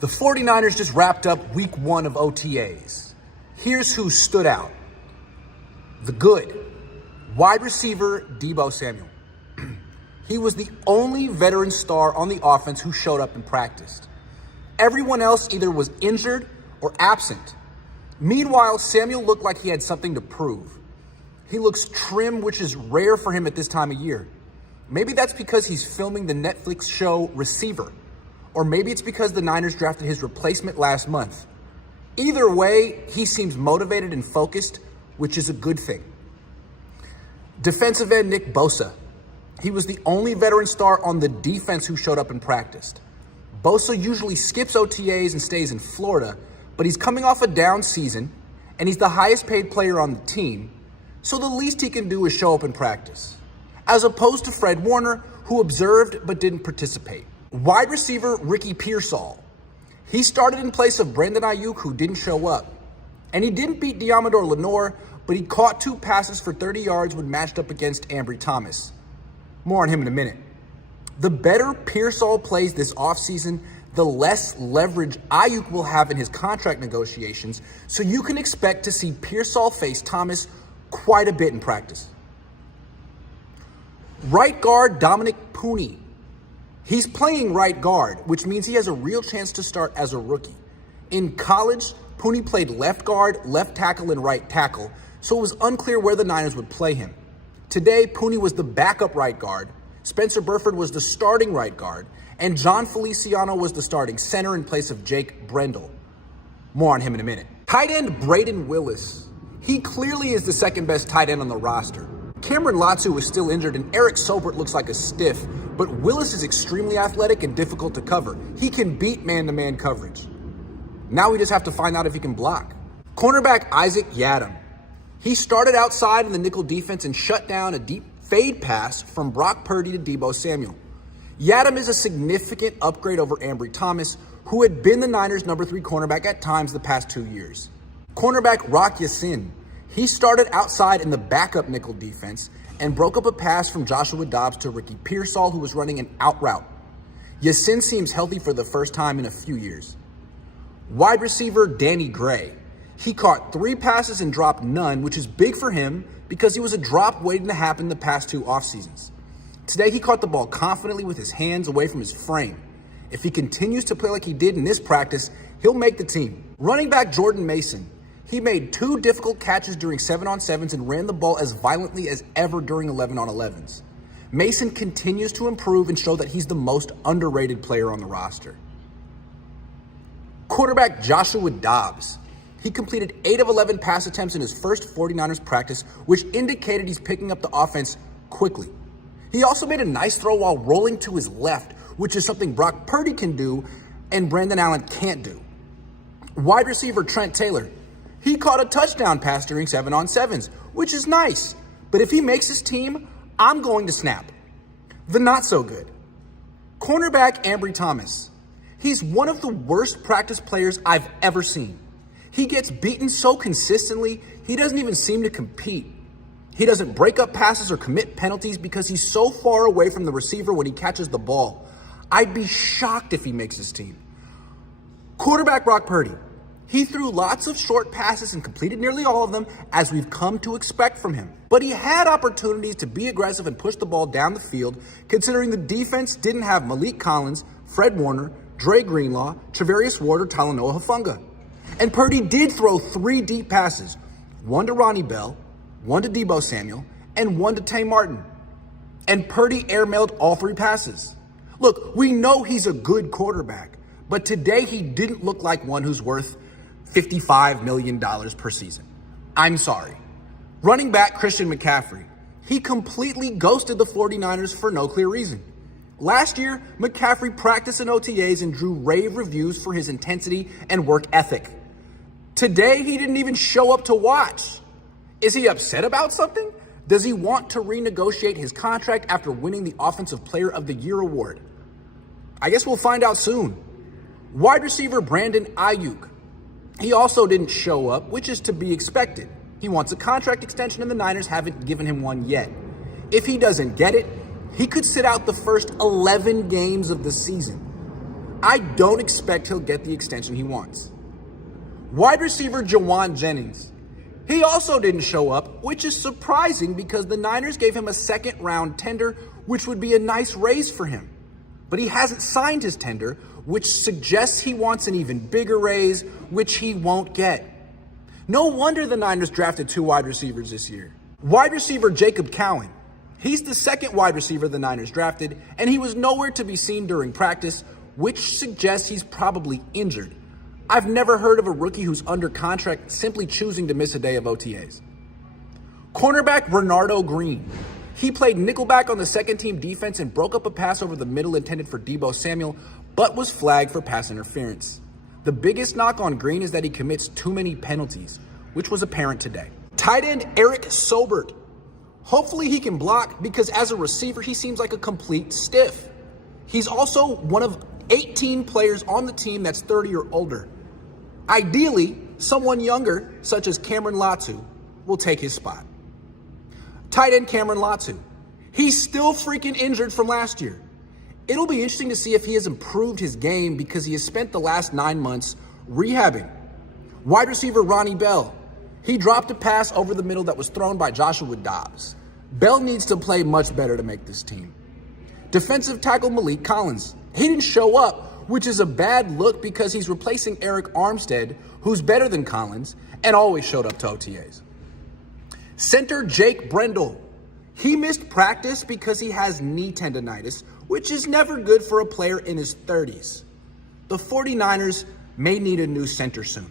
The 49ers just wrapped up week 1 of OTAs. Here's who stood out. The good. Wide receiver Deebo Samuel. He was the only veteran star on the offense who showed up and practiced. Everyone else either was injured or absent. Meanwhile, Samuel looked like he had something to prove. He looks trim, which is rare for him at this time of year. Maybe that's because he's filming the Netflix show Receiver. Or maybe it's because the Niners drafted his replacement last month. Either way, he seems motivated and focused, which is a good thing. Defensive end Nick Bosa. He was the only veteran star on the defense who showed up and practiced. Bosa usually skips OTAs and stays in Florida, but he's coming off a down season, and he's the highest paid player on the team, so the least he can do is show up and practice. As opposed to Fred Warner, who observed but didn't participate. Wide receiver Ricky Pearsall. He started in place of Brandon Ayuk, who didn't show up. And he didn't beat Diamador Lenore, but he caught 2 passes for 30 yards when matched up against Ambry Thomas. More on him in a minute. The better Pearsall plays this offseason, the less leverage Ayuk will have in his contract negotiations, so you can expect to see Pearsall face Thomas quite a bit in practice. Right guard Dominic Pooney. He's playing right guard, which means he has a real chance to start as a rookie. In college, Pooney played left guard, left tackle, and right tackle, so it was unclear where the Niners would play him. Today, Pooney was the backup right guard, Spencer Burford was the starting right guard, and John Feliciano was the starting center in place of Jake Brendel. More on him in a minute. Tight end Braden Willis. He clearly is the second best tight end on the roster. Cameron Latsu is still injured and Eric Sobert looks like a stiff, but Willis is extremely athletic and difficult to cover. He can beat man-to-man coverage. Now we just have to find out if he can block. Cornerback Isaac Yiadom. He started outside in the nickel defense and shut down a deep fade pass from Brock Purdy to Deebo Samuel. Yiadom is a significant upgrade over Ambry Thomas, who had been the Niners' number 3 cornerback at times the past 2 years. Cornerback Rock Ya-Sin. He started outside in the backup nickel defense and broke up a pass from Joshua Dobbs to Ricky Pearsall, who was running an out route. Ya-Sin seems healthy for the first time in a few years. Wide receiver Danny Gray. He caught 3 passes and dropped none, which is big for him because he was a drop waiting to happen the past 2 off seasons. Today, he caught the ball confidently with his hands away from his frame. If he continues to play like he did in this practice, he'll make the team. Running back Jordan Mason. He made 2 difficult catches during 7-on-7s and ran the ball as violently as ever during 11-on-11s. Mason continues to improve and show that he's the most underrated player on the roster. Quarterback Joshua Dobbs. He completed 8 of 11 pass attempts in his first 49ers practice, which indicated he's picking up the offense quickly. He also made a nice throw while rolling to his left, which is something Brock Purdy can do and Brandon Allen can't do. Wide receiver Trent Taylor. He caught a touchdown pass during 7-on-7s, which is nice. But if he makes his team, I'm going to snap. The not so good. Cornerback Ambry Thomas. He's one of the worst practice players I've ever seen. He gets beaten so consistently, he doesn't even seem to compete. He doesn't break up passes or commit penalties because he's so far away from the receiver when he catches the ball. I'd be shocked if he makes his team. Quarterback Brock Purdy. He threw lots of short passes and completed nearly all of them, as we've come to expect from him. But he had opportunities to be aggressive and push the ball down the field, considering the defense didn't have Malik Collins, Fred Warner, Dre Greenlaw, Travarius Ward, or Talanoa Hufanga. And Purdy did throw 3 deep passes, 1 to Ronnie Bell, 1 to Deebo Samuel, and 1 to Tay Martin. And Purdy airmailed all 3 passes. Look, we know he's a good quarterback, but today he didn't look like one who's worth $55 million per season. I'm sorry. Running back Christian McCaffrey. He completely ghosted the 49ers for no clear reason. Last year, McCaffrey practiced in OTAs and drew rave reviews for his intensity and work ethic. Today, he didn't even show up to watch. Is he upset about something? Does he want to renegotiate his contract after winning the Offensive Player of the Year award? I guess we'll find out soon. Wide receiver Brandon Ayuk. He also didn't show up, which is to be expected. He wants a contract extension and the Niners haven't given him one yet. If he doesn't get it, he could sit out the first 11 games of the season. I don't expect he'll get the extension he wants. Wide receiver Jawan Jennings. He also didn't show up, which is surprising because the Niners gave him a second-round tender, which would be a nice raise for him. But he hasn't signed his tender, which suggests he wants an even bigger raise, which he won't get. No wonder the Niners drafted 2 wide receivers this year. Wide receiver Jacob Cohn. He's the second wide receiver the Niners drafted, and he was nowhere to be seen during practice, which suggests he's probably injured. I've never heard of a rookie who's under contract simply choosing to miss a day of OTAs. Cornerback Bernardo Green. He played nickelback on the second-team defense and broke up a pass over the middle intended for Deebo Samuel, but was flagged for pass interference. The biggest knock on Green is that he commits too many penalties, which was apparent today. Tight end Eric Sobert. Hopefully he can block because as a receiver, he seems like a complete stiff. He's also one of 18 players on the team that's 30 or older. Ideally, someone younger, such as Cameron Latu, will take his spot. Tight end Cameron Latu. He's still freaking injured from last year. It'll be interesting to see if he has improved his game because he has spent the last 9 months rehabbing. Wide receiver Ronnie Bell. He dropped a pass over the middle that was thrown by Joshua Dobbs. Bell needs to play much better to make this team. Defensive tackle Malik Collins. He didn't show up, which is a bad look because he's replacing Eric Armstead, who's better than Collins and always showed up to OTAs. Center Jake Brendel. He missed practice because he has knee tendonitis, which is never good for a player in his 30s. The 49ers may need a new center soon.